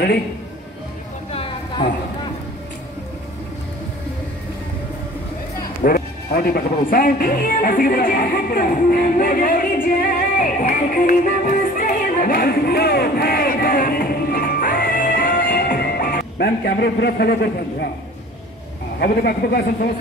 ready हाँ body पर करो साउंड ऐसे की बोला मैम कैमरा पूरा फॉलो कर हाँ अब तो बात को समझ